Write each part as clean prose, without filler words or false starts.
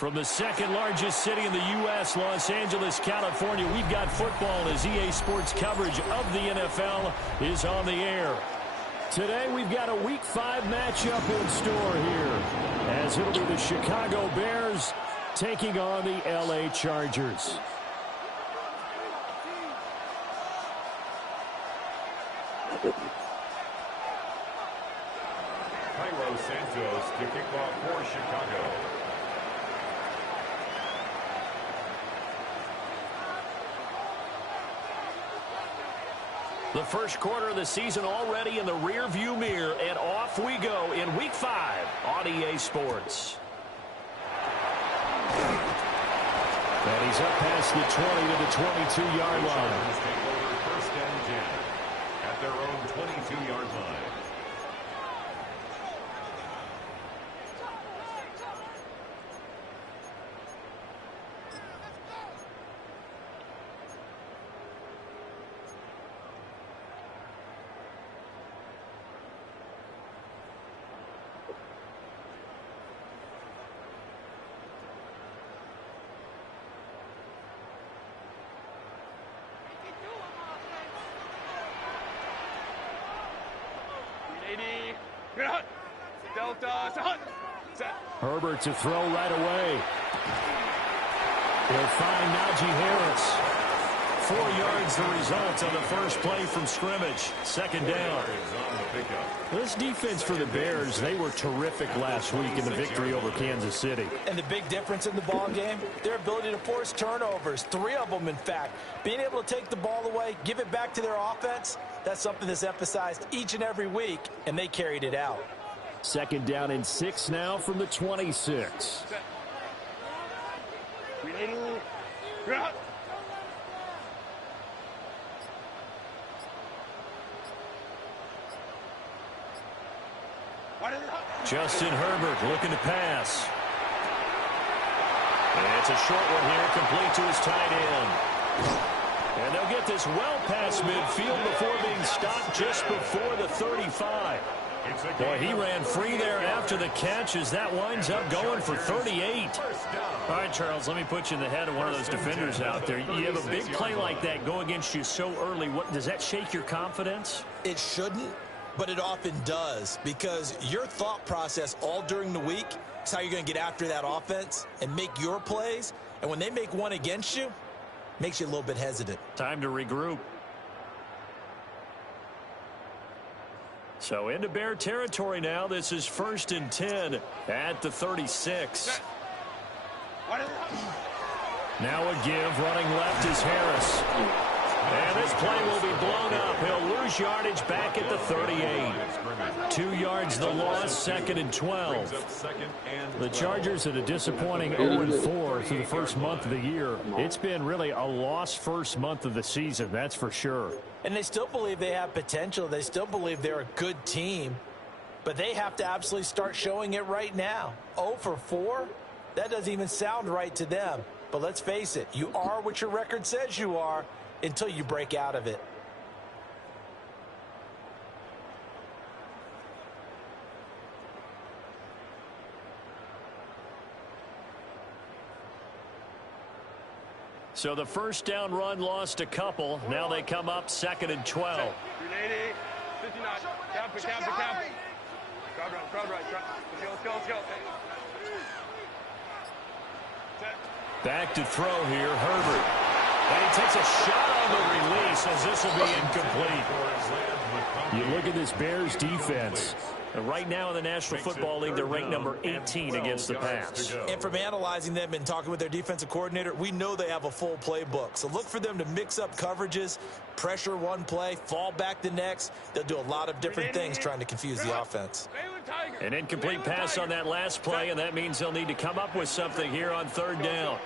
From the second largest city in the U.S., Los Angeles, California, we've got football as EA Sports coverage of the NFL is on the air. Today we've got a Week 5 matchup in store here, as it'll be the Chicago Bears taking on the L.A. Chargers. Cairo Santos to kick off for Chicago. The first quarter of the season already in the rear-view mirror, and off we go in Week 5 on EA Sports. And he's up past the 20 to the 22-yard line. First and 10 at their own 22-yard line. Herbert to throw right away. He'll find Najee Harris. 4 yards the result on the first play from scrimmage. Second down. This defense for the Bears, they were terrific last week in the victory over Kansas City. And the big difference in the ball game, their ability to force turnovers, 3 of them in fact. Being able to take the ball away, give it back to their offense, that's something that's emphasized each and every week, and they carried it out. Second down and 6 now from the 26. Justin Herbert looking to pass. And it's a short one here, complete to his tight end. And they'll get this well past midfield before being stopped just before the 35. Boy, he ran free there after the catch as that winds up going for 38. All right, Charles, let me put you in the head of one of those defenders out there. You have a big play like that go against you so early. What does that shake your confidence? It shouldn't, but it often does, because your thought process all during the week is how you're going to get after that offense and make your plays. And when they make one against you, it makes you a little bit hesitant. Time to regroup. So into Bear territory now. This is 1st and 10 at the 36. Now a give. Running left is Harris. And this play will be blown up. He'll lose yardage back at the 38. 2 yards the loss, 2nd and 12. The Chargers at a disappointing 0-4 through the first month of the year. It's been really a lost first month of the season, that's for sure. And they still believe they have potential. They still believe they're a good team. But they have to absolutely start showing it right now. 0-4? That doesn't even sound right to them. But let's face it, you are what your record says you are until you break out of it. So the first down run lost a couple. Now they come up 2nd and 12. Back to throw here, Herbert. And he takes a shot on the release as this will be incomplete. You look at this Bears defense. And right now in the National Football League, they're ranked number 18 against the pass. And from analyzing them and talking with their defensive coordinator, we know they have a full playbook. So look for them to mix up coverages, pressure one play, fall back the next. They'll do a lot of different things trying to confuse the offense. An incomplete pass on that last play, and that means they'll need to come up with something here on 3rd down.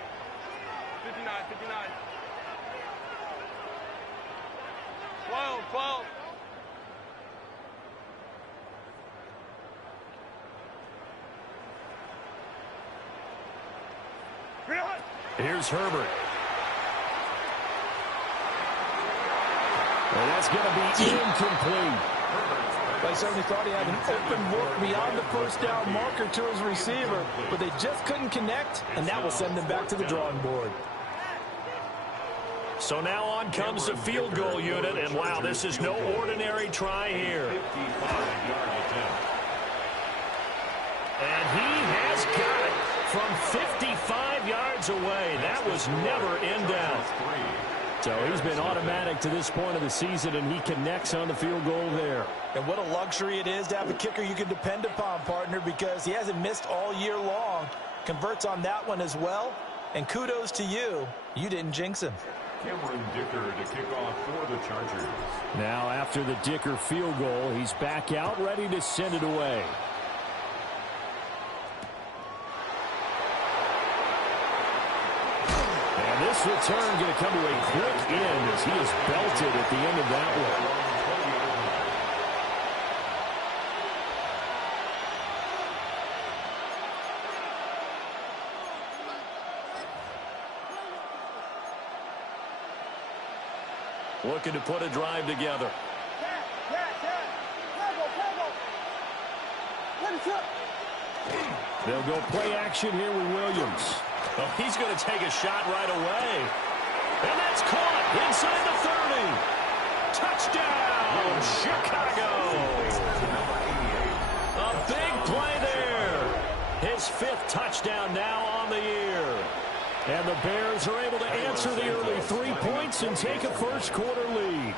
12. Here's Herbert. And that's going to be incomplete. I certainly thought he had an open look beyond the first down marker to his receiver, but they just couldn't connect, and that will send them back to the drawing board. So now on comes the field goal unit, and wow, this is no ordinary try here. And he has got it from 55 yards away. That was never in doubt. So he's been automatic to this point of the season, and he connects on the field goal there. And what a luxury it is to have a kicker you can depend upon, partner, because he hasn't missed all year long. Converts on that one as well. And kudos to you. You didn't jinx him. Cameron Dicker to kick off for the Chargers. Now after the Dicker field goal, he's back out ready to send it away. And this return going to come to a quick end as he is belted at the end of that one. Looking to put a drive together. They'll go play action here with Williams. Oh, he's going to take a shot right away. And that's caught inside the 30. Touchdown, Chicago. A big play there. His 5th touchdown now on the year. And the Bears are able to answer the early 3 points and take a first-quarter lead.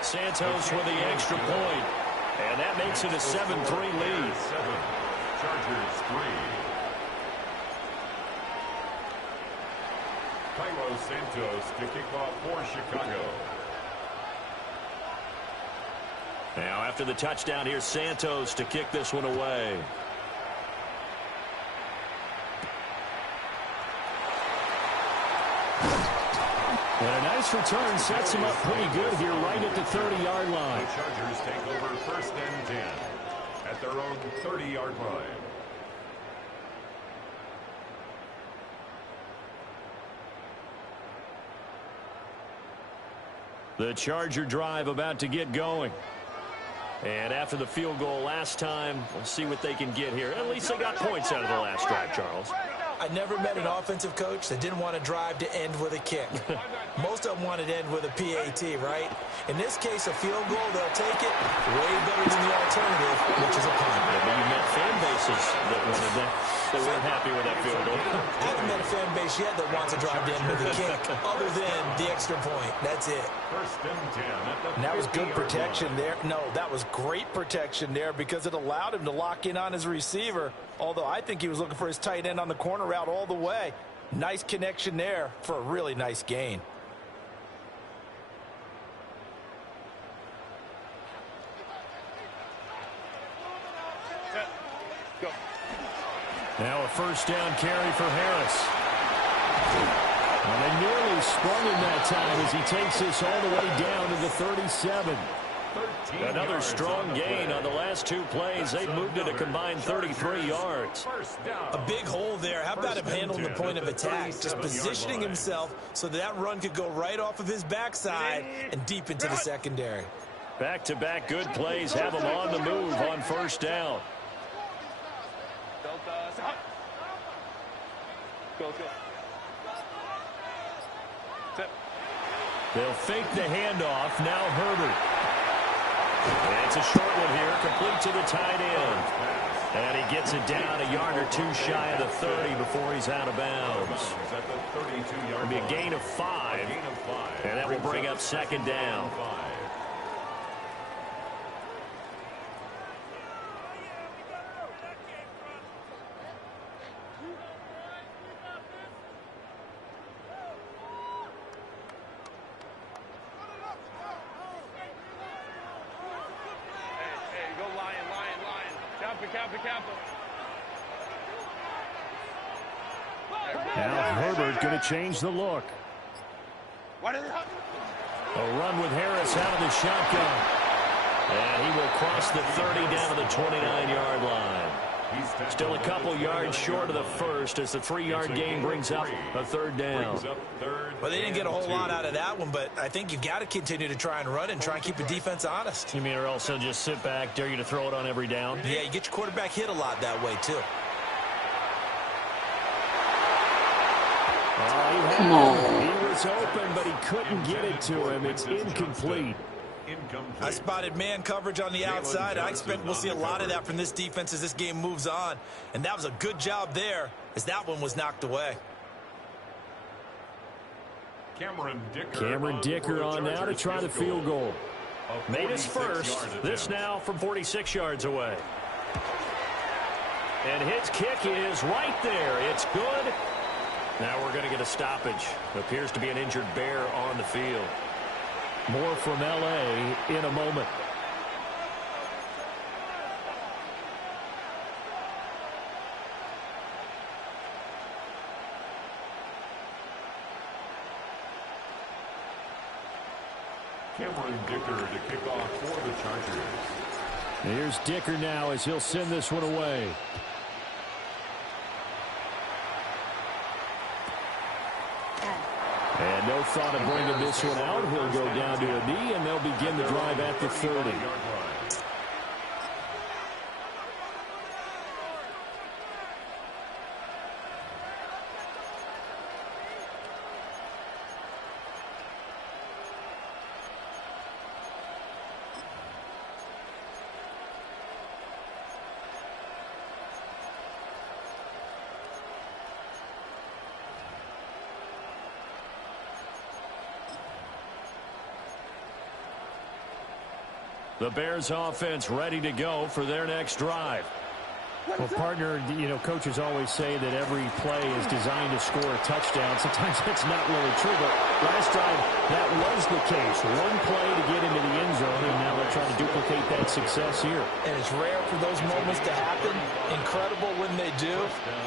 Santos with the extra point. And that makes it a 7-3 lead. 7. Chargers 3. Cairo Santos to kick off for Chicago. Now after the touchdown, here's Santos to kick this one away. And a nice return sets him up pretty good here right at the 30-yard line. The Chargers take over 1st and 10 at their own 30-yard line. The Charger drive about to get going. And after the field goal last time, we'll see what they can get here. At least they got points out of the last drive, Charles. I never met an offensive coach that didn't want to drive to end with a kick. Most of them wanted to end with a PAT, right? In this case, a field goal, they'll take it way better than the alternative, which is a punt. Yeah, but you met fan bases that wanted that. They weren't happy with that field goal. I haven't met a fan base yet that wants to drive to end with a kick, other than the extra point. That's it. 1st and 10 at the And that was good protection there. No, that was great protection there because it allowed him to lock in on his receiver. Although I think he was looking for his tight end on the corner route all the way. Nice connection there for a really nice gain. Now a 1st down carry for Harris. Well, they nearly sprung him that time as he takes this all the way down to the 37. Another strong gain on the last 2 plays. They moved it a combined 33 yards. A big hole there. How about him handling the point of attack? Just positioning himself so that run could go right off of his backside and deep into the secondary. Back-to-back good plays have him on the move on 1st down. They'll fake the handoff. Now Herbert. And it's a short one here, complete to the tight end. And he gets it down a yard or 2 shy of the 30 before he's out of bounds. It'll be a gain of 5. And that will bring up 2nd down. Now Herbert going to change the look. A run with Harris out of the shotgun. And he will cross the 30 down to the 29-yard line. Still a couple yards short of the first as the 3-yard gain brings up a third down. Well, they didn't get a whole lot out of that one, but I think you've got to continue to try and run and try and keep the defense honest. You mean or else they'll just sit back, dare you to throw it on every down? Yeah, you get your quarterback hit a lot that way, too. Come on. He was open, but he couldn't get it to him. It's incomplete. I spotted man coverage on the outside. I expect we'll see a lot of that from this defense as this game moves on. And that was a good job there as that one was knocked away. Cameron Dicker on now to try the field goal. Made his first. This now from 46 yards away. And his kick is right there. It's good. Now we're going to get a stoppage. Appears to be an injured Bear on the field. More from L.A. in a moment. Cameron Dicker to kick off for the Chargers. Here's Dicker now as he'll send this one away. And no thought of bringing this one out. He'll go down to a knee, and they'll begin the drive at the 30. The Bears offense ready to go for their next drive. Well, partner, you know, coaches always say that every play is designed to score a touchdown. Sometimes that's not really true, but last drive that was the case. One play to get into the end zone, and now they're trying to duplicate that success here. And it's rare for those moments to happen. Incredible when they do.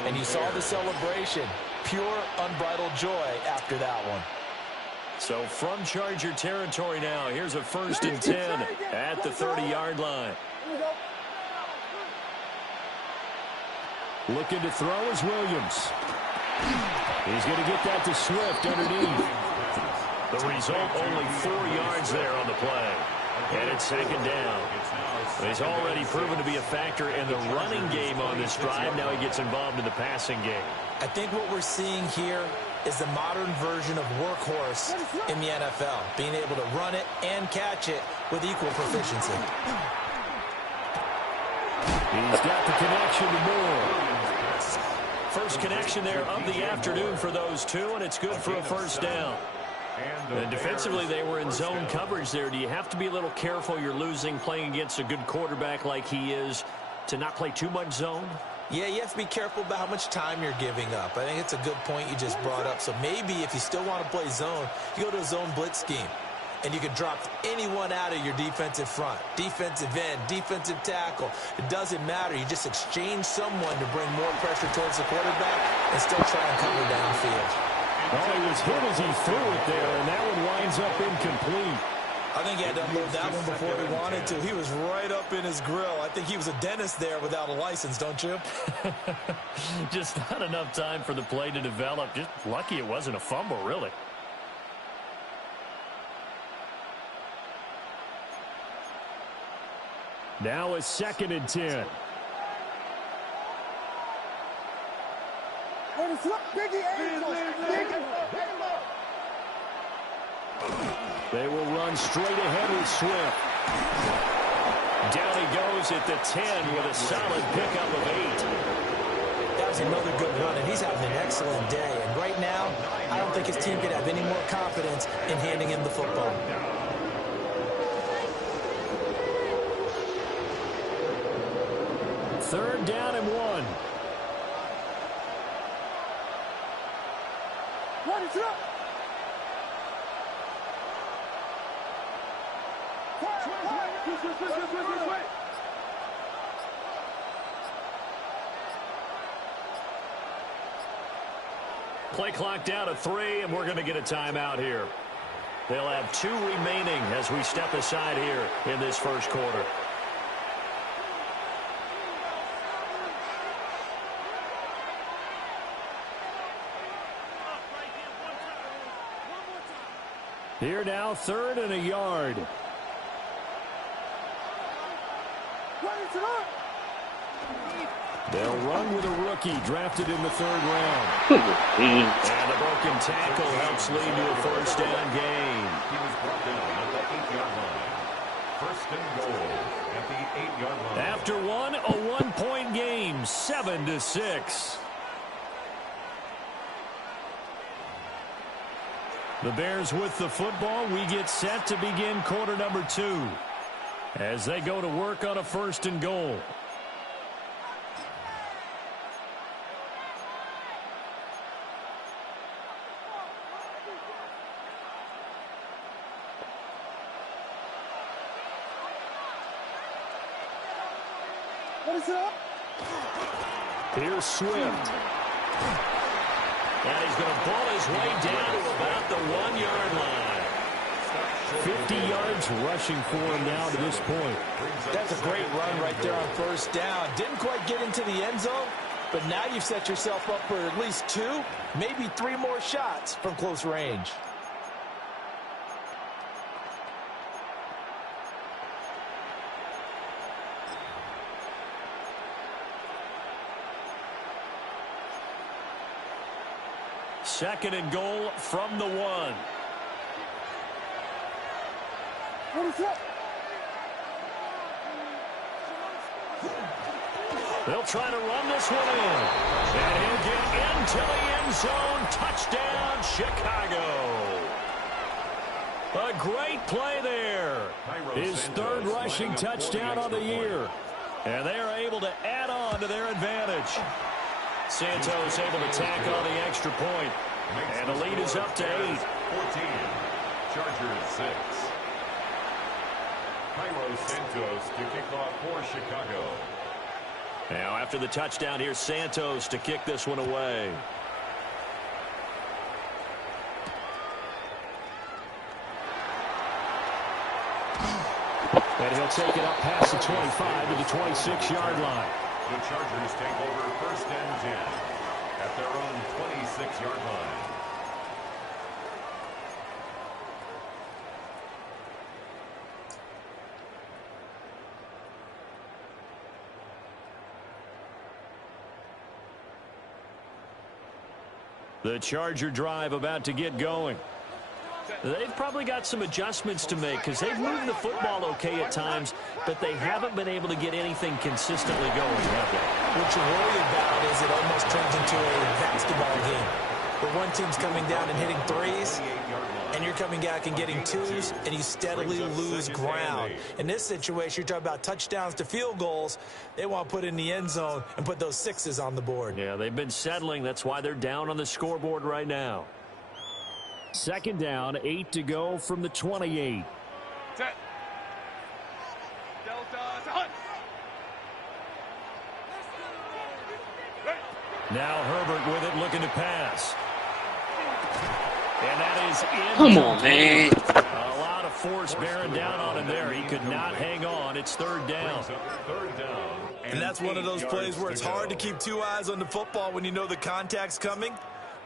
And you saw the celebration. Pure, unbridled joy after that one. So from Charger territory now, here's a 1st and 10 at the 30-yard line. Looking to throw is Williams. He's going to get that to Swift underneath. The result, only 4 yards there on the play. And it's 2nd down. He's already proven to be a factor in the running game on this drive. Now he gets involved in the passing game. I think what we're seeing here is the modern version of workhorse in the NFL, being able to run it and catch it with equal proficiency. He's got the connection to Moore. First connection there of the afternoon for those two, and it's good for a 1st down. And defensively, they were in zone coverage there. Do you have to be a little careful? You're losing playing against a good quarterback like he is to not play too much zone? Yeah, you have to be careful about how much time you're giving up. I think it's a good point you just brought up. So maybe if you still want to play zone, you go to a zone blitz scheme. And you can drop anyone out of your defensive front. Defensive end, defensive tackle. It doesn't matter. You just exchange someone to bring more pressure towards the quarterback and still try and cover downfield. Oh, he was hit as he threw it there, and that one winds up incomplete. I think he had to unload that one before he wanted to. He was right up in his grill. I think he was a dentist there without a license, don't you? Just not enough time for the play to develop. Just lucky it wasn't a fumble, really. Now a 2nd and 10. They will run straight ahead with Swift. Down he goes at the 10 with a solid pickup of 8. That was another good run, and he's having an excellent day. And right now, I don't think his team could have any more confidence in handing him the football. Third down and 1. Play clock down to 3, and we're going to get a timeout here. They'll have 2 remaining as we step aside here in this first quarter. Here now, 3rd and a yard. They'll run with a rookie drafted in the 3rd round. And a broken tackle helps lead to a first down gain. He was brought down at the 8-yard line. 1st and goal at the 8-yard line. After one, a 1-point game, 7-6. The Bears with the football. We get set to begin quarter number 2 as they go to work on a 1st and goal. Here's Swift. And he's going to pull his way down to about the 1-yard line. 50 yards rushing for him now to this point. That's a great run right there on 1st down. Didn't quite get into the end zone, but now you've set yourself up for at least 2, maybe 3 more shots from close range. Second and goal from the 1. They'll try to run this one in. And he'll get into the end zone. Touchdown, Chicago. A great play there. His 3rd rushing touchdown of the year. And they are able to add on to their advantage. Santos able to tack on the extra point. And the lead is up to 8. 14. Chargers 6. Cairo Santos to kick off for Chicago. Now after the touchdown, here's Santos to kick this one away. And he'll take it up past the 25 to the 26-yard line. The Chargers take over 1st and 10 at their own 26-yard line. The Charger drive about to get going. They've probably got some adjustments to make because they've moved the football okay at times, but they haven't been able to get anything consistently going, have they? What you worry about is it almost turns into a basketball game where one team's coming down and hitting 3s, and you're coming back and getting 2s, and you steadily lose ground. In this situation, you're talking about touchdowns to field goals. They want to put in the end zone and put those 6s on the board. Yeah, they've been settling. That's why they're down on the scoreboard right now. 2nd down, 8 to go from the 28. Set. Delta to Hunt. Now Herbert with it, looking to pass. And that is in. Come on, man. A lot of force bearing down on him there. He could not hang on. It's 3rd down. 3rd down. And that's one of those plays where it's hard to keep 2 eyes on the football when you know the contact's coming,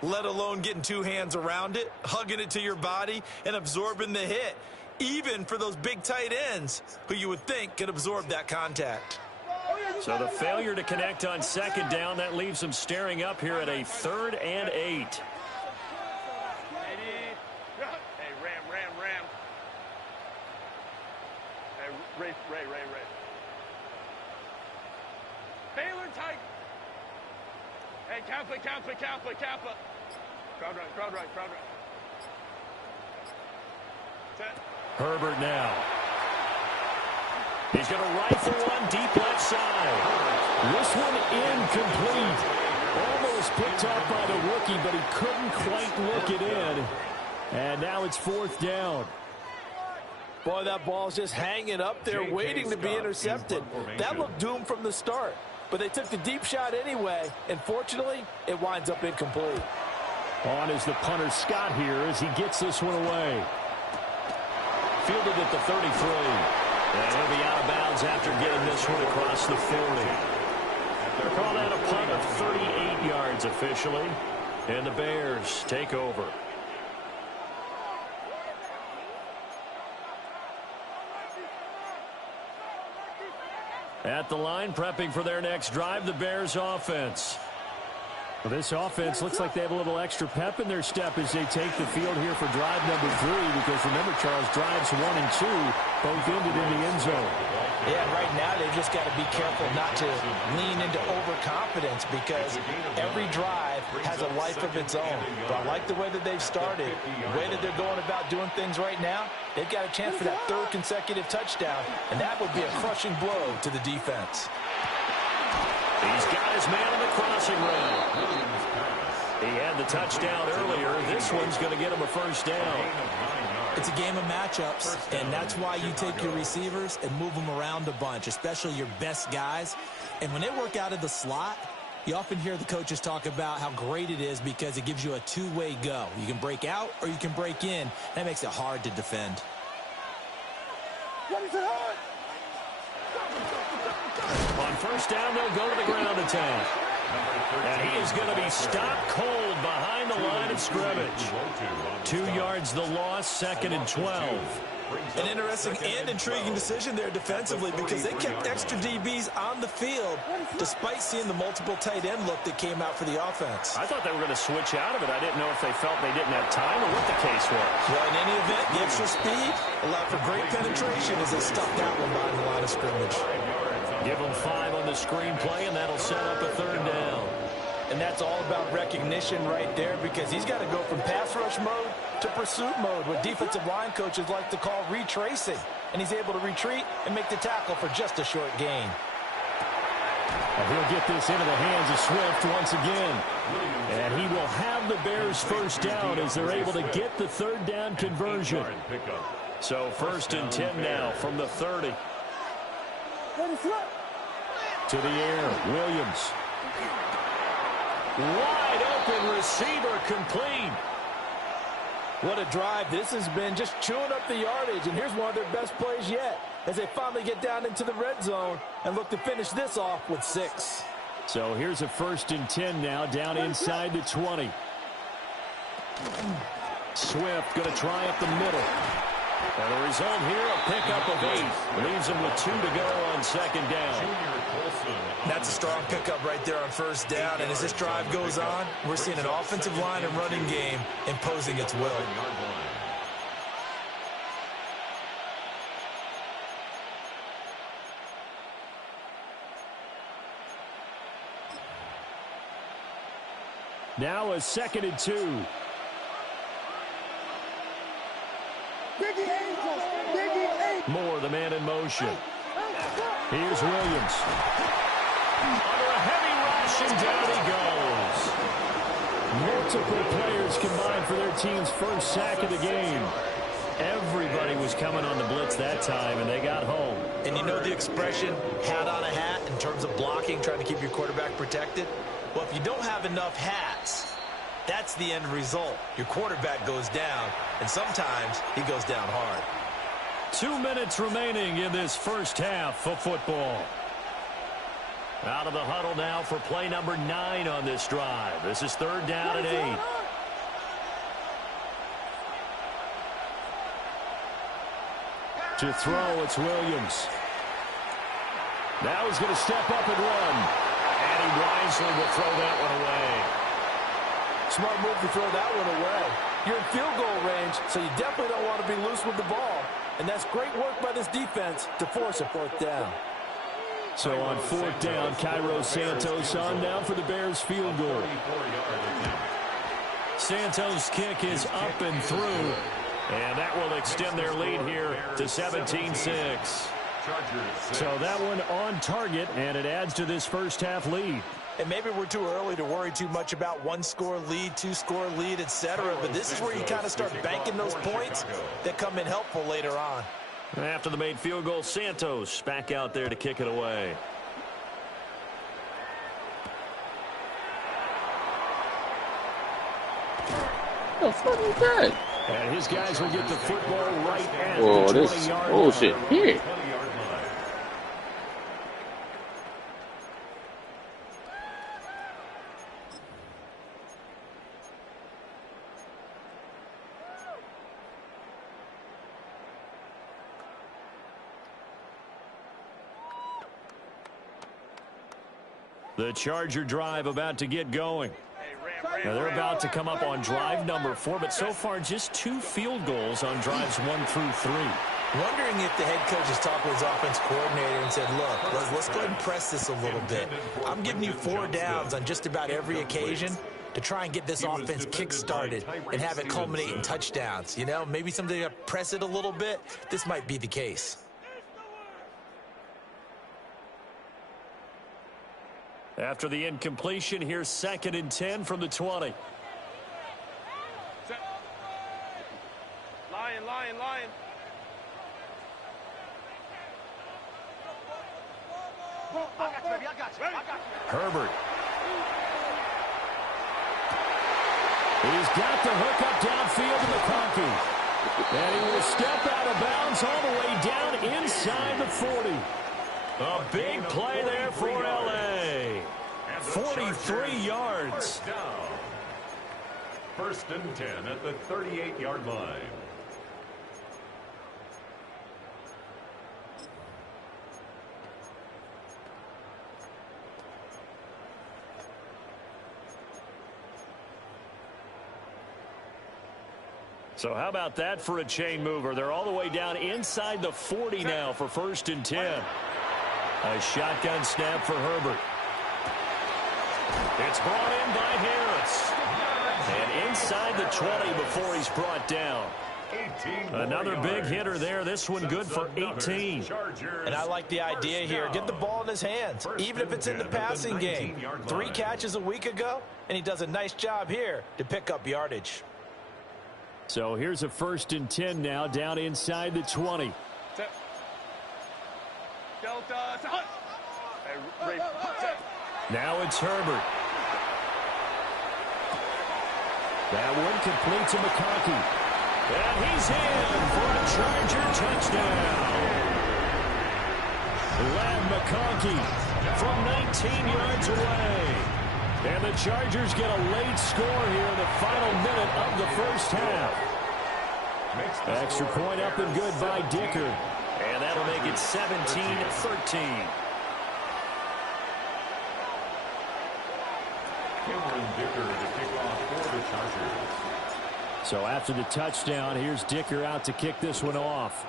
let alone getting 2 hands around it, hugging it to your body, and absorbing the hit, even for those big tight ends who you would think could absorb that contact. So the failure to connect on 2nd down, that leaves them staring up here at a 3rd and 8. Hey, Ram. Hey, Ray. Baylor Tiger. Hey, Kappa. Crowd right. Set. Herbert now. He's going to rifle one deep left side. This one incomplete. Almost picked off by the rookie, but he couldn't quite look it in. And now it's 4th down. Boy, that ball's just hanging up there waiting to be intercepted. That looked doomed from the start. But they took the deep shot anyway, and fortunately, it winds up incomplete. On is the punter Scott here as he gets this one away. Fielded at the 33. And he'll be out of bounds after getting this one across the 40. They're calling out a punt of 38 yards officially. And the Bears take over. At the line, prepping for their next drive, the Bears offense. Well, this offense looks like they have a little extra pep in their step as they take the field here for drive number 3, because remember, Charles, drives 1 and 2 both ended in the end zone. Yeah, right now they've just got to be careful not to lean into overconfidence, because every drive has a life of its own. But I like the way that they've started, the way that they're going about doing things right now. They've got a chance for that 3rd consecutive touchdown, and that would be a crushing blow to the defense. He's got his man on the crossing route. He had the touchdown earlier. This one's going to get him a first down. It's a game of matchups, and that's why you take your receivers and move them around a bunch, especially your best guys. And when they work out of the slot, you often hear the coaches talk about how great it is because it gives you a two-way go. You can break out or you can break in. That makes it hard to defend. On first down, they'll go to the ground attack. And he is going to be stopped cold behind the line of scrimmage. 2 yards the loss, 2nd and 12. An interesting and intriguing decision there defensively, because they kept extra DBs on the field despite seeing the multiple tight end look that came out for the offense. I thought they were going to switch out of it. I didn't know if they felt they didn't have time or what the case was. Well, in any event, the extra speed allowed for great penetration as they stuck that one behind the line of scrimmage. Give them 5 on the screenplay, and that'll set up a 3rd down. And that's all about recognition right there, because he's got to go from pass rush mode to pursuit mode, what defensive line coaches like to call retracing. And he's able to retreat and make the tackle for just a short gain. And he'll get this into the hands of Swift once again. And he will have the Bears first down as they're able to get the 3rd down conversion. So 1st and 10 now from the 30. To the air, Williams. Wide open receiver, complete. What a drive. This has been just chewing up the yardage, and here's one of their best plays yet as they finally get down into the red zone and look to finish this off with 6. So here's a 1st and 10 now, down inside the 20. Swift going to try up the middle. And the result here, a pickup of 8. Leaves him with 2 to go on 2nd down. That's a strong pickup right there on 1st down. And as this drive goes on, we're seeing an offensive line and running game imposing its will. Now a 2nd and 2. Moore, the man in motion. Here's Williams. Under a heavy rush, and down he goes. Multiple players combined for their team's first sack of the game. Everybody was coming on the blitz that time, and they got home. And you know the expression, hat on a hat, in terms of blocking, trying to keep your quarterback protected? Well, if you don't have enough hats, that's the end result. Your quarterback goes down, and sometimes he goes down hard. 2 minutes remaining in this first half of football. Out of the huddle now for play number 9 on this drive. This is 3rd down and 8. To throw, it's Williams. Now he's going to step up and run. And he wisely will throw that one away. Smart move to throw that one away. You're in field goal range, so you definitely don't want to be loose with the ball. And that's great work by this defense to force a 4th down. So on 4th down, Cairo Santos on down for the Bears field goal. Santos' kick is up and through. And that will extend their lead here to 17-6. So that one on target, and it adds to this first half lead. And maybe we're too early to worry too much about 1-score lead, 2-score lead, etc. But this is where you kind of start banking those points that come in helpful later on. After the made field goal, Santos back out there to kick it away. The fuck is that? And his guys will get the football right at the 20-yard line. Bullshit here. The Charger drive about to get going. Now they're about to come up on drive number 4, but so far just 2 field goals on drives 1 through 3. Wondering if the head coach has talked with his offense coordinator and said, look, let's go ahead and press this a little bit. I'm giving you 4 downs on just about every occasion to try and get this offense kick-started and have it culminate in touchdowns. You know, maybe something to press it a little bit. This might be the case. After the incompletion, here's 2nd and 10 from the 20. Set. Lion, lion, lion. I got you, baby. I got you. I got you. Herbert. He's got the hook up downfield to McConkey. And he will step out of bounds all the way down inside the 40. A big play there for L.A. 43 yards. First and 10 at the 38-yard line. So how about that for a chain mover? They're all the way down inside the 40 now for 1st and 10. A shotgun snap for Herbert. It's brought in by Harris. And inside the 20 before he's brought down. Another big hitter there. This one good for 18. And I like the idea here. Get the ball in his hands, even if it's in the passing game. 3 catches a week ago, and he does a nice job here to pick up yardage. So here's a 1st and 10 now, down inside the 20. Set. Delta. Hunt. Hey, Ray. Set. Now it's Herbert. That one complete to McConkey. And he's in for a Charger touchdown. Lad McConkey from 19 yards away. And the Chargers get a late score here in the final minute of the first half. Extra point up and good by Dicker. And that'll make it 17-13. So after the touchdown, here's Dicker out to kick this one off.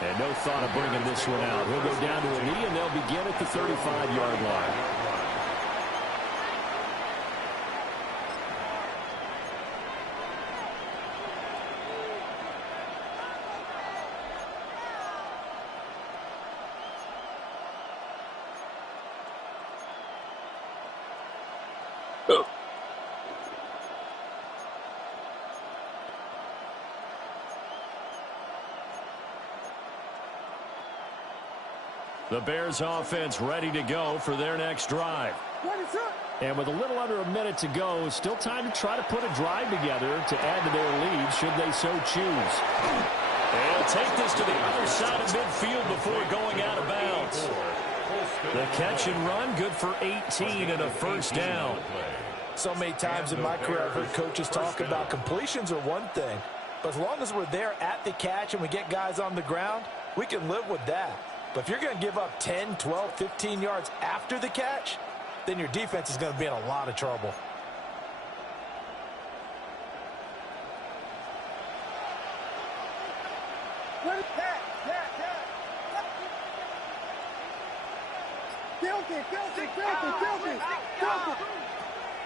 And no thought of bringing this one out. He'll go down to a knee, and they'll begin at the 35-yard line. The Bears offense ready to go for their next drive. And with a little under a minute to go, still time to try to put a drive together to add to their lead should they so choose. They'll take this to the other side of midfield before going out of bounds. The catch and run good for 18 and a 1st down. So many times in my career I've heard coaches talk about completions are one thing, but as long as we're there at the catch and we get guys on the ground, we can live with that. But if you're going to give up 10, 12, 15 yards after the catch, then your defense is going to be in a lot of trouble.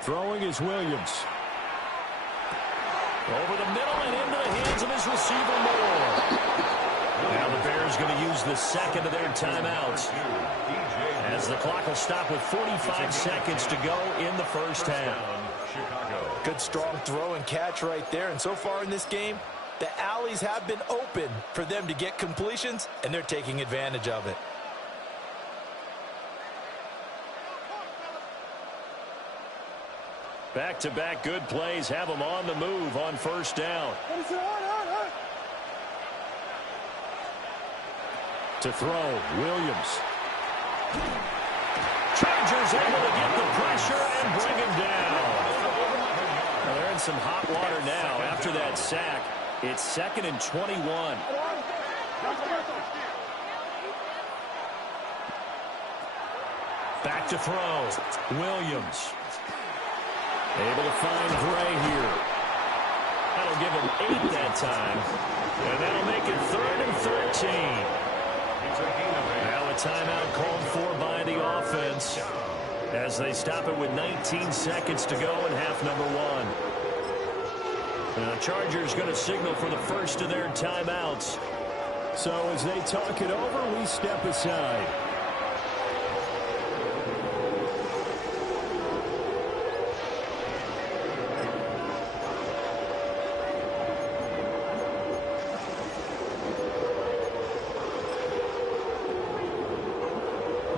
Throwing is Williams. Over the middle and into the hands of his receiver Moore. Now the Bears going to use the second of their timeouts, as the clock will stop with 45 seconds to go in the first half. Good strong throw and catch right there. And so far in this game, the alleys have been open for them to get completions, and they're taking advantage of it. Back-to-back good plays have them on the move on 1st down. To throw, Williams. Chargers able to get the pressure and bring him down. Well, they're in some hot water now after that sack. It's 2nd and 21. Back to throw. Williams. Able to find Gray here. That'll give him 8 that time. And that'll make it 3rd and 13. Now a timeout called for by the offense as they stop it with 19 seconds to go in half number 1. The Chargers going to signal for the first of their timeouts. So as they talk it over, we step aside.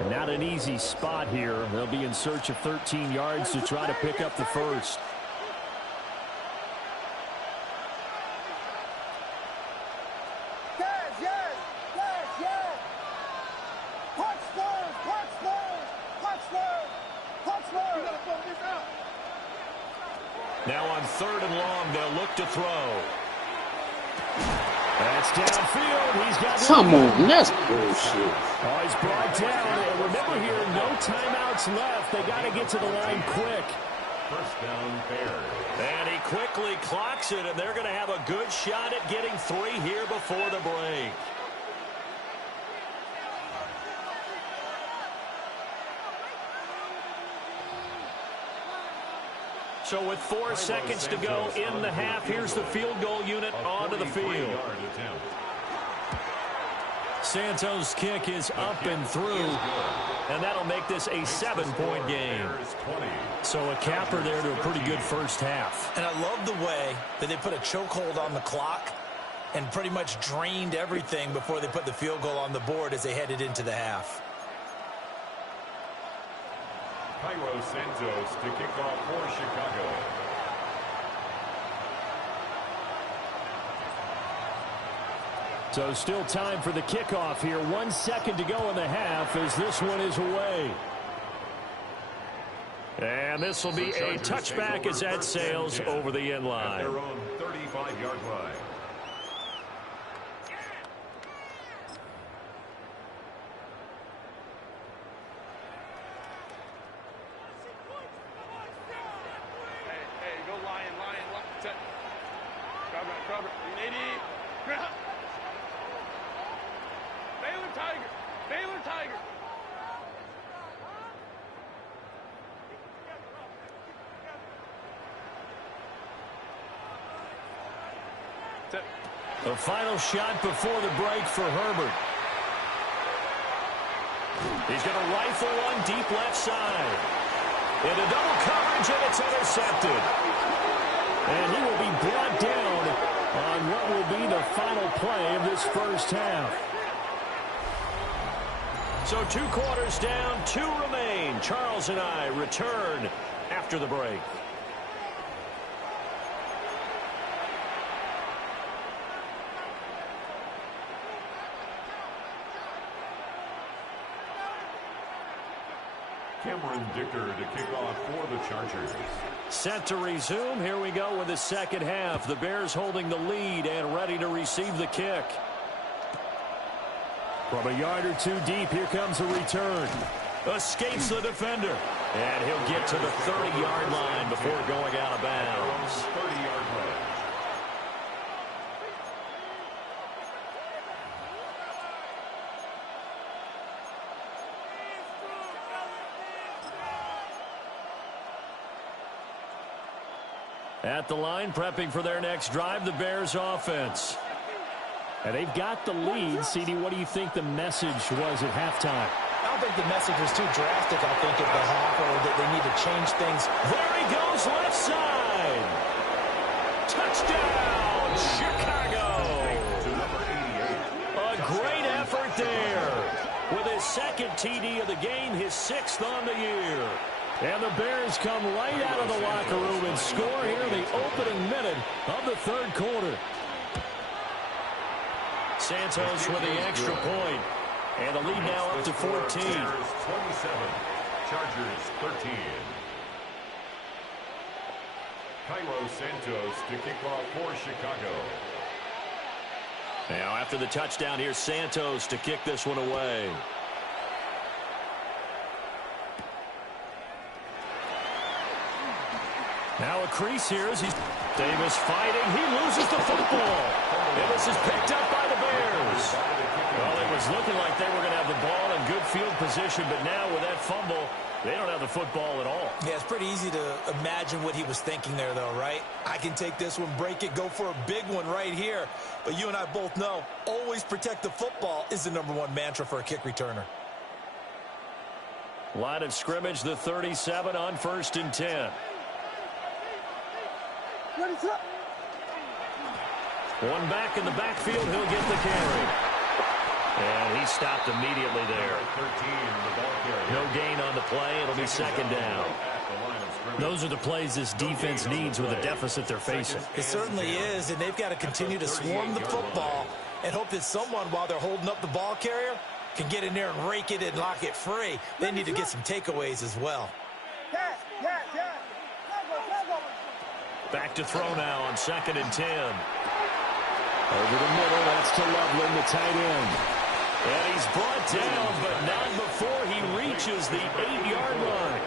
Not an easy spot here. They'll be in search of 13 yards to try to pick up the first. Now on 3rd and long, they'll look to throw. That's downfield. He's got. Come on, that's bullshit. Oh, he's brought down. And remember here, no timeouts left. They got to get to the line quick. First down, Bears. And he quickly clocks it, and they're going to have a good shot at getting 3 here before the break. So with 4 seconds to go in the half, here's the field goal unit onto the field. Santos' kick is up and through, and that'll make this a 7-point game. So a capper there to a pretty good first half. And I love the way that they put a chokehold on the clock and pretty much drained everything before they put the field goal on the board as they headed into the half. Cairo Santos to kick off for Chicago. So still time for the kickoff here. 1 second to go in the half as this one is away. And this will be a touchback as that sails over the end line. At their own 35-yard line. The final shot before the break for Herbert. He's going to rifle one deep left side. Into double coverage, and it's intercepted. And he will be brought down on what will be the final play of this first half. So 2 quarters down, 2 remain. Charles and I return after the break. Cameron Dicker to kick off for the Chargers. Set to resume. Here we go with the second half. The Bears holding the lead and ready to receive the kick. From a yard or 2 deep, here comes a return. Escapes the defender. And he'll get to the 30-yard line before going out of bounds. 30-yard line. At the line, prepping for their next drive, the Bears offense. And they've got the lead. CD, what do you think the message was at halftime? I don't think the message was too drastic, I think, at the half, or that they need to change things. There he goes, left side. Touchdown, Chicago. A great effort there. With his second TD of the game, his 6th on the year. And the Bears come right out of the locker room and score here in the opening minute of the 3rd quarter. Santos with the extra point. And the lead now up to 14. 27, Chargers 13. Cairo Santos to kick off for Chicago. Now after the touchdown, here's Santos to kick this one away. Now a crease here as he's Davis fighting. He loses the football. And this is picked up by the Bears. Well, it was looking like they were going to have the ball in good field position, but now with that fumble, they don't have the football at all. Yeah, it's pretty easy to imagine what he was thinking there, though, right? I can take this one, break it, go for a big one right here. But you and I both know, always protect the football is the #1 mantra for a kick returner. Line of scrimmage, the 37 on 1st and 10. One back in the backfield, he'll get the carry. And he stopped immediately there. No gain on the play. It'll be 2nd down. Those are the plays this defense needs with the deficit they're facing. It certainly is, and they've got to continue to swarm the football and hope that someone, while they're holding up the ball carrier, can get in there and rake it and lock it free. They need to get some takeaways as well. Back to throw now on 2nd and 10. Over the middle, that's to Loveland, the tight end. And he's brought down, but not before he reaches the 8-yard line.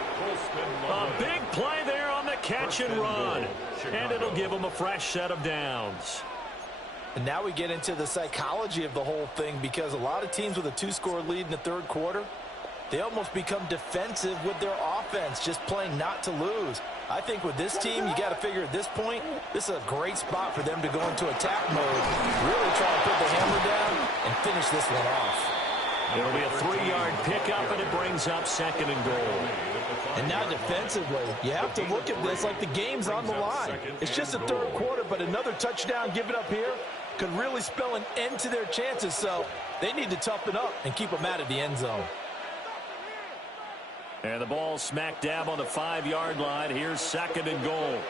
A big play there on the catch and run. And it'll give him a fresh set of downs. And now we get into the psychology of the whole thing, because a lot of teams with a 2-score lead in the 3rd quarter, they almost become defensive with their offense, just playing not to lose. I think with this team, you got to figure at this point, this is a great spot for them to go into attack mode, really try to put the hammer down and finish this one off. It'll be a 3-yard pickup, and it brings up 2nd and goal. And now defensively, you have to look at this like the game's on the line. It's just a 3rd quarter, but another touchdown given up here could really spell an end to their chances, so they need to toughen up and keep them out of the end zone. And the ball smack dab on the 5-yard line. Here's 2nd and goal.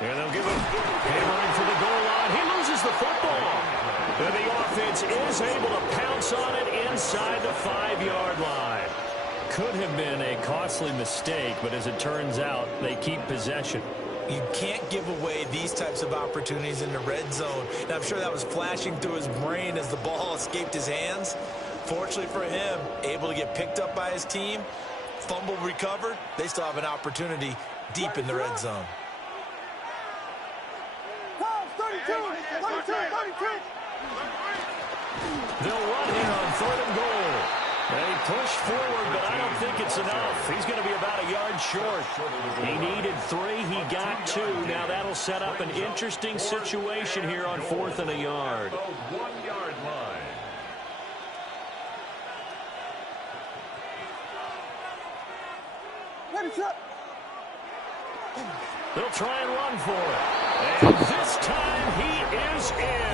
And they'll give him hammering for the goal line. He loses the football. And the offense is able to pounce on it inside the 5-yard line. Could have been a costly mistake, but as it turns out, they keep possession. You can't give away these types of opportunities in the red zone. And I'm sure that was flashing through his brain as the ball escaped his hands. Fortunately for him, able to get picked up by his team, fumble recovered. They still have an opportunity deep in the red zone. 32. They'll run here on 3rd and goal. They push forward, but I don't think it's enough. He's going to be about a yard short. He needed 3. He got 2. Now that'll set up an interesting situation here on 4th and a yard. 1-yard line. They'll try and run for it. And this time he is in.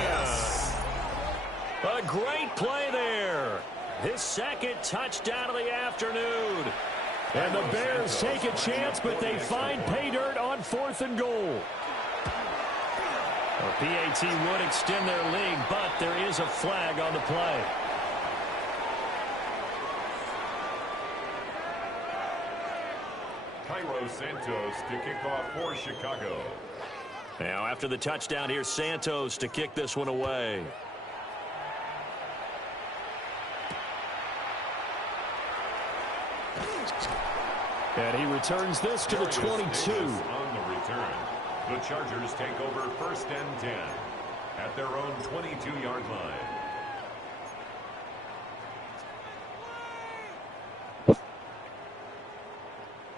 A great play there. His 2nd touchdown of the afternoon. And the Bears take a chance, but they find pay dirt on 4th and goal. A PAT would extend their lead, but there is a flag on the play. Cairo Santos to kick off for Chicago. Now after the touchdown, here's Santos to kick this one away. And he returns this to the 22. On the return, the Chargers take over 1st and 10 at their own 22-yard line.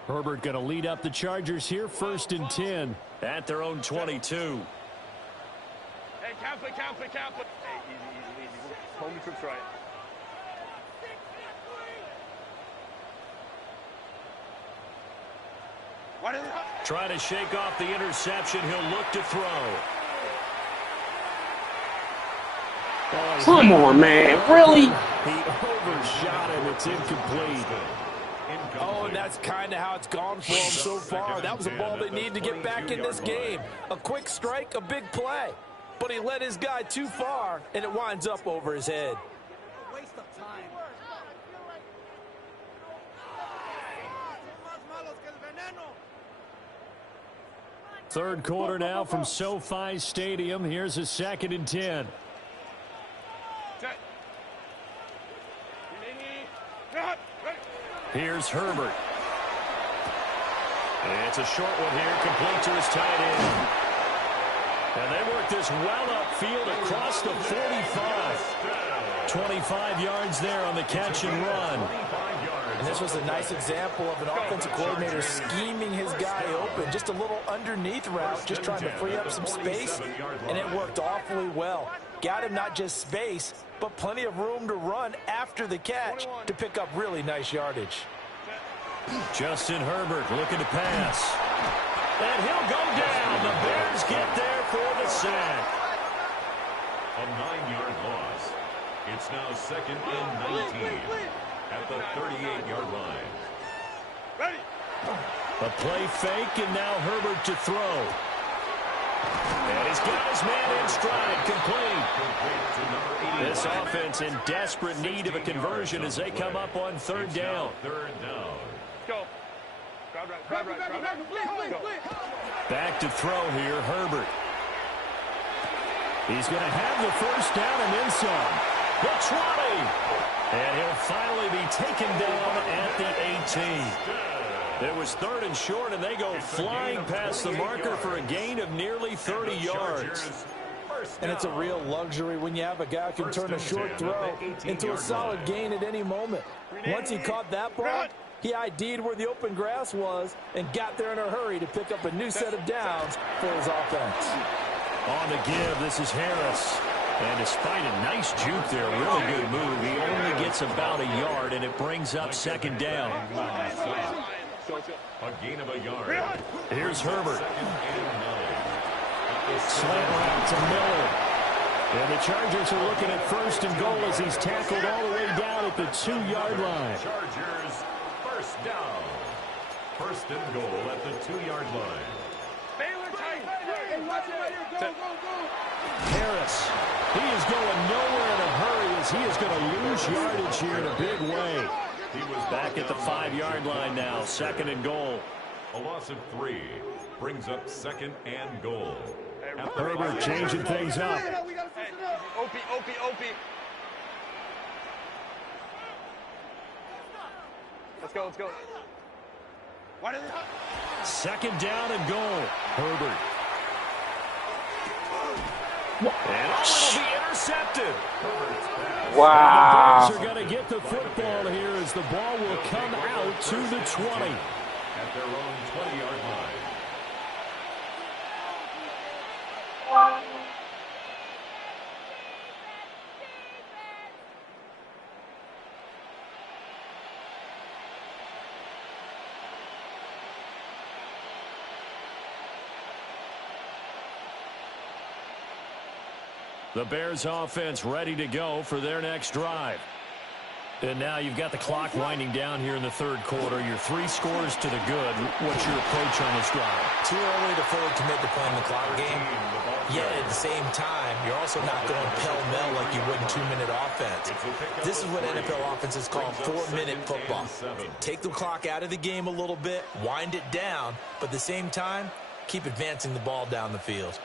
Herbert going to lead up the Chargers here, 1st and 10. At their own 22. Hey, count it. Hey, easy. Home troops right. Trying to shake off the interception. He'll look to throw. Come on, man. Really? He overshot it. It's incomplete. Oh, and that's kind of how it's gone for them so far. That was a ball they need to get back in this game. A quick strike, a big play. But he led his guy too far, and it winds up over his head. Waste of time. 3rd quarter now from SoFi Stadium. Here's a 2nd and 10. Here's Herbert. It's a short one here, complete to his tight end. And they work this well upfield across the 45. 25 yards there on the catch and run. And this was a nice example of an offensive coordinator scheming his guy open. Just a little underneath route, just trying to free up some space, and it worked awfully well. Got him not just space, but plenty of room to run after the catch to pick up really nice yardage. Justin Herbert looking to pass. And he'll go down. The Bears get there for the sack. A 9-yard loss. It's now 2nd and 19 at the 38-yard line. Ready. A play fake, and now Herbert to throw. And he's got his man in stride, complete. This offense in desperate need of a conversion as they come up on third down. Go. Grab right. Go. Back to throw here, Herbert. He's going to have the first down and then some. The 20. And he'll finally be taken down at the 18. It was 3rd and short, and they go flying past the marker for a gain of nearly 30 yards. And it's a real luxury when you have a guy who can turn a short throw into a solid gain at any moment. Once he caught that ball, he ID'd where the open grass was and got there in a hurry to pick up a new set of downs for his offense. On the give, this is Harris. And despite a nice juke there, really good move, he only gets about a yard, and it brings up 2nd down. A gain of a yard. Here's Herbert. Slant route to Miller. And the Chargers are looking at 1st and goal as he's tackled all the way down at the 2-yard line. Chargers, 1st down. 1st and goal at the 2-yard line. Harris, he is going nowhere in a hurry as he is going to lose yardage here in a big way. He was back at the 5-yard line now, 2nd and goal. A loss of 3 brings up 2nd and goal. Herbert changing things up. Opie. Let's go. 2nd down and goal. Herbert. And it'll be intercepted. Wow. The Bears are going to get the football here as the ball will come out to the 20. At their own 20-yard line. The Bears offense ready to go for their next drive. And now you've got the clock winding down here in the 3rd quarter. Your 3 scores to the good. What's your approach on this drive? Too early to fully commit to playing the clock game. Yet at the same time, you're also not going pell-mell like you would in 2-minute offense. This is what NFL offenses call 4-minute football. Take the clock out of the game a little bit, wind it down, but at the same time, keep advancing the ball down the field.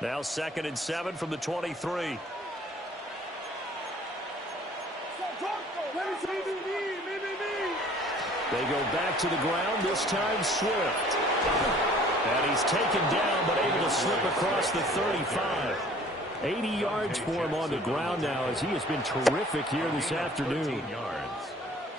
Now 2nd and 7 from the 23. They go back to the ground, this time Swift. And he's taken down, but able to slip across the 35. 80 yards for him on the ground now as he has been terrific here this afternoon.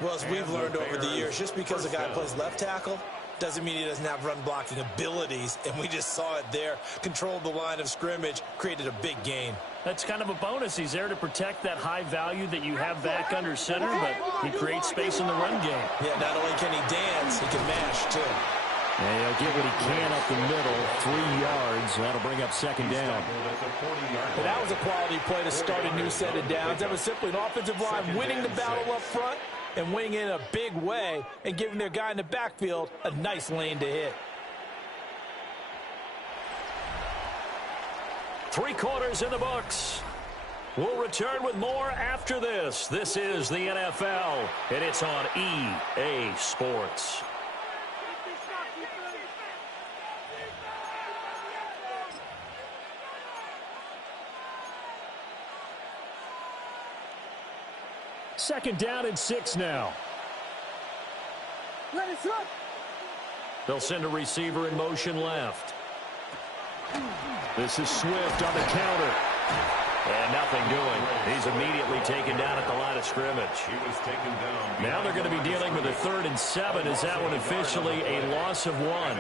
Well, as we've learned over the years, just because a guy plays left tackle doesn't mean he doesn't have run-blocking abilities, and we just saw it there. Controlled the line of scrimmage, created a big gain. That's kind of a bonus. He's there to protect that high value that you have back under center, but he creates space in the run game. Yeah, not only can he dance, he can mash, too. And he'll get what he can up the middle, 3 yards. That'll bring up 2nd down. But that was a quality play to start a new set of downs. That was simply an offensive line winning the battle up front and winning in a big way and giving their guy in the backfield a nice lane to hit. 3 quarters in the books. We'll return with more after this. This is the NFL, and it's on EA Sports. Second down and 6 now. Let it slip. They'll send a receiver in motion left. This is Swift on the counter. And nothing doing. He's immediately taken down at the line of scrimmage. He was taken down. Now they're going to be dealing with a 3rd and 7. Is that one officially a loss of 1?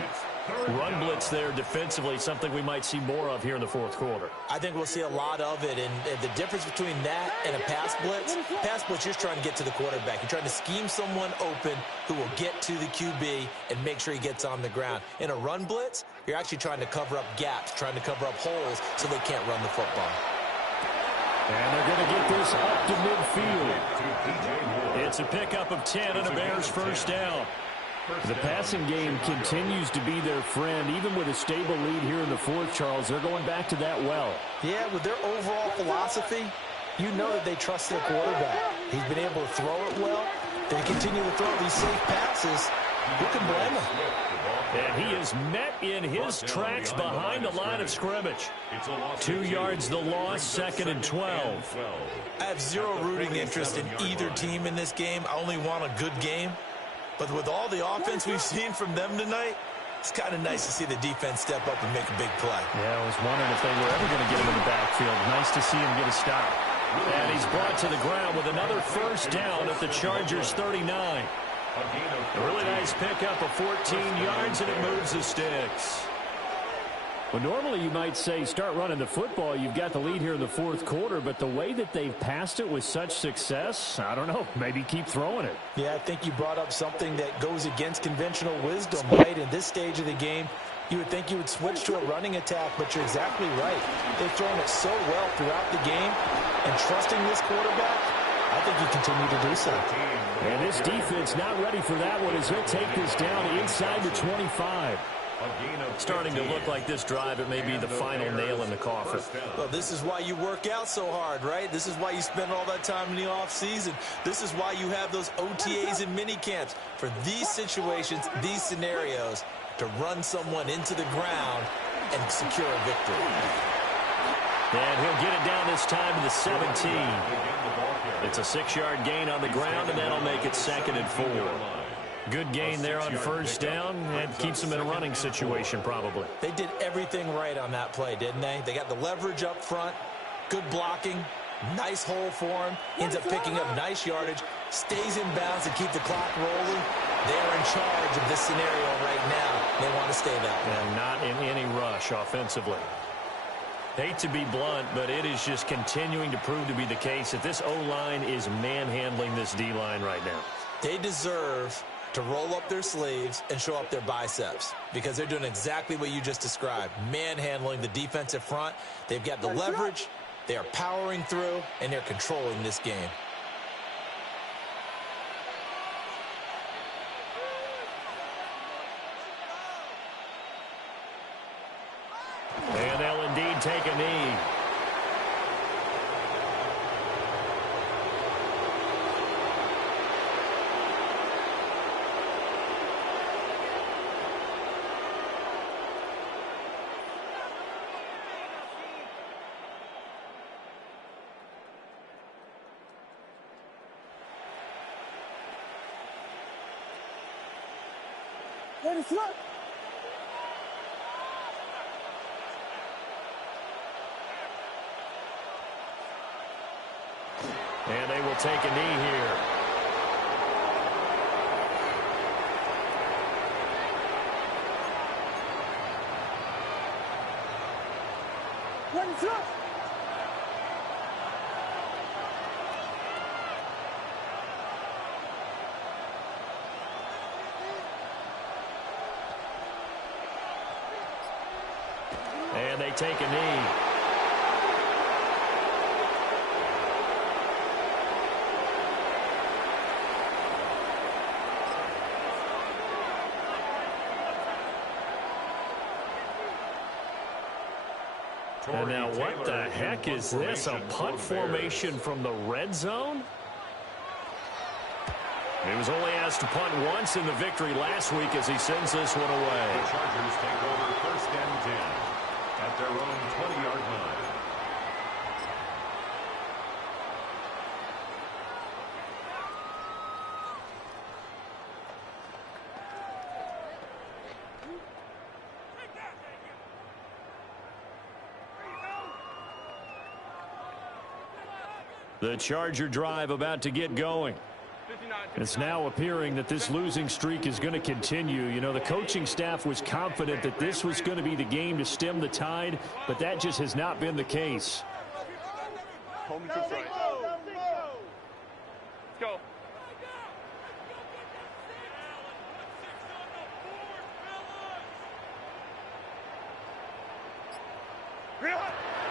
Run blitz there defensively, something we might see more of here in the 4th quarter. I think we'll see a lot of it, and the difference between that and a pass blitz, you're just trying to get to the quarterback. You're trying to scheme someone open who will get to the QB and make sure he gets on the ground. In a run blitz, you're actually trying to cover up gaps, trying to cover up holes so they can't run the football. And they're going to get this up to midfield. It's a pickup of 10 and a Bears first down. The passing game continues to be their friend. Even with a stable lead here in the 4th, Charles, they're going back to that well. Yeah, with their overall philosophy, you know that they trust their quarterback. He's been able to throw it well. They continue to throw these safe passes. Who can blame him? And he is met in his tracks behind the line of scrimmage. 2 yards the loss, 2nd and 12. I have zero rooting interest in either team in this game. I only want a good game. But with all the offense we've seen from them tonight, it's kind of nice to see the defense step up and make a big play. Yeah, I was wondering if they were ever going to get him in the backfield. Nice to see him get a stop. And he's brought to the ground with another first down at the Chargers' 39. A really nice pickup of 14 yards, and it moves the sticks. Well, normally you might say start running the football. You've got the lead here in the 4th quarter, but the way that they've passed it with such success, I don't know, maybe keep throwing it. Yeah, I think you brought up something that goes against conventional wisdom, right? In this stage of the game, you would think you would switch to a running attack, but you're exactly right. They've thrown it so well throughout the game, and trusting this quarterback, I think you continue to do so. And this defense not ready for that one as he'll take this down inside the 25. Starting to look like this drive, it may be the final nail in the coffin. Well, this is why you work out so hard, right? This is why you spend all that time in the offseason. This is why you have those OTAs and mini camps. For these situations, these scenarios, to run someone into the ground and secure a victory. And he'll get it down this time to the 17. It's a 6-yard gain on the ground, and that'll make it 2nd and 4. Good gain there on first down, and keeps them in a running situation probably. They did everything right on that play, didn't they? They got the leverage up front, good blocking, nice hole for him, ends up picking up nice yardage, stays in bounds to keep the clock rolling. They're in charge of this scenario right now. They want to stay that way. And not in any rush offensively. Hate to be blunt, but it is just continuing to prove to be the case that this O-line is manhandling this D-line right now. They deserve to roll up their sleeves and show up their biceps because they're doing exactly what you just described, manhandling the defensive front. They've got the leverage, they are powering through, and they're controlling this game. And they'll indeed take a knee. Let it slip. And they will take a knee here. Let it slip. And they take a knee. And now what the heck is this? A punt formation from the red zone? He was only asked to punt once in the victory last week as he sends this one away. The Chargers take over 1st and 10 at their own 20-yard line. The Charger drive about to get going. It's now appearing that this losing streak is going to continue. You know, the coaching staff was confident that this was going to be the game to stem the tide, but that just has not been the case. Home troops right. Let's go.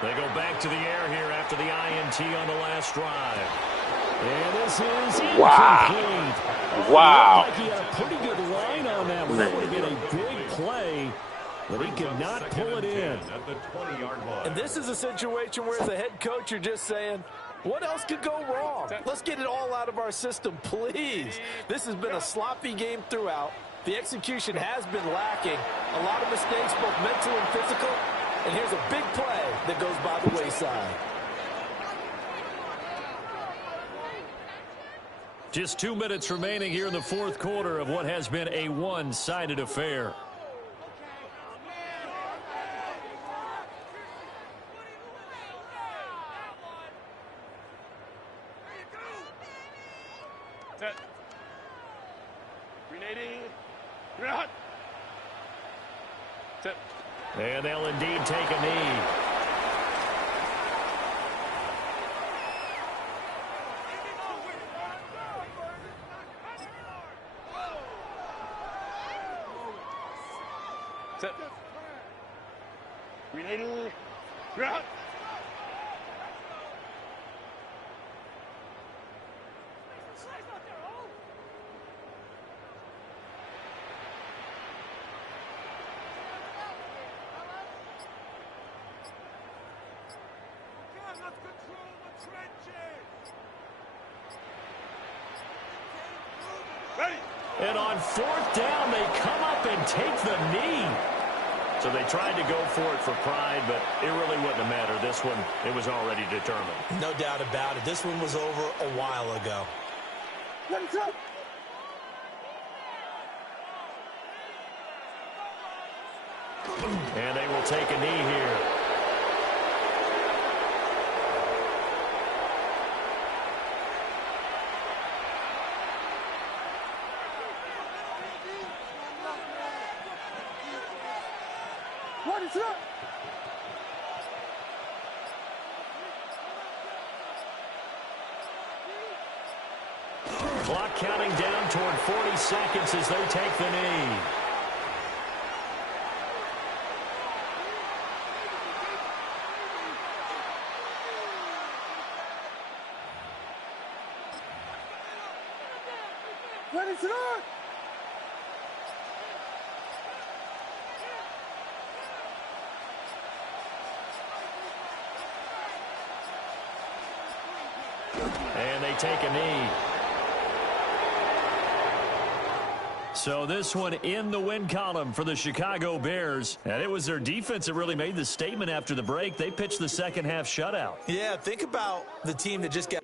They go back to the air here after the INT on the last drive. And this is incomplete. Wow. Like he had a pretty good line on that one. That would have been a big play, but he could not pull it in. At the 20-yard line. And this is a situation where as a head coach you're just saying, what else could go wrong? Let's get it all out of our system, please. This has been a sloppy game throughout. The execution has been lacking. A lot of mistakes, both mental and physical. And here's a big play that goes by the wayside. Just 2 minutes remaining here in the fourth quarter of what has been a one-sided affair. Set. Grenading. Grenade. Set. And they'll indeed take a knee. Set. Grenading. Grenade. And on fourth down, they come up and take the knee. So they tried to go for it for pride, but it really wouldn't have mattered. This one, it was already determined. No doubt about it. This one was over a while ago. And they will take a knee here. What is up? Clock counting down toward 40 seconds as they take the knee. What is up? And they take a knee. So this one in the win column for the Chicago Bears. And it was their defense that really made the statement after the break. They pitched the second half shutout. Yeah, think about the team that just got...